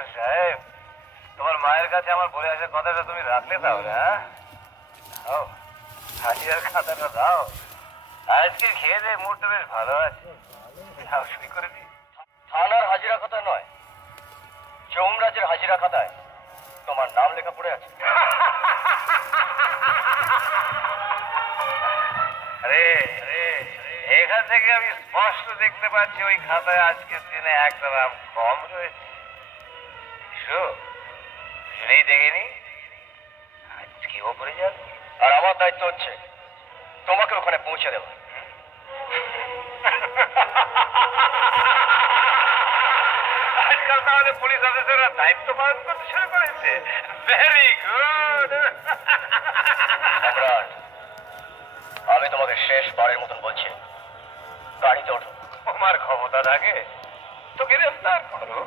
Inspector সাহেব, তোমার মায়ের কাছে আমার বলে আসার কথাটা তুমি রাখলে তাহলে? হ্যাঁ, দাও হাজিরার খাতাটা দাও। আজকে খেয়ে দিয়ে মুডটা বেশ ভালো আছে, দাও সই করে দিই। থানার হাজিরা খাতা নয়, যমরাজের হাজিরা খাতায় তোমার নাম লেখা পড়ে আছে। আরে এখান থেকে আমি স্পষ্ট দেখতে পাচ্ছি ওই খাতায় আজকের দিনে একটা নাম কম রয়েছে। শুনেই দেখেনি, আজকেও পড়ে যাবে। আর আমার দায়িত্ব হচ্ছে তোমাকে ওখানে পৌঁছে দেওয়া। আজকাল তাহলে পুলিশ অফিসাররা দায়িত্ব পালন করতে শুরু করেছে। Very good. সম্রাট, আমি তোমাকে শেষবারের মতন বলছি, গাড়িতে ওঠো। তোমার ক্ষমতা থাকে তো গ্রেফতার করো।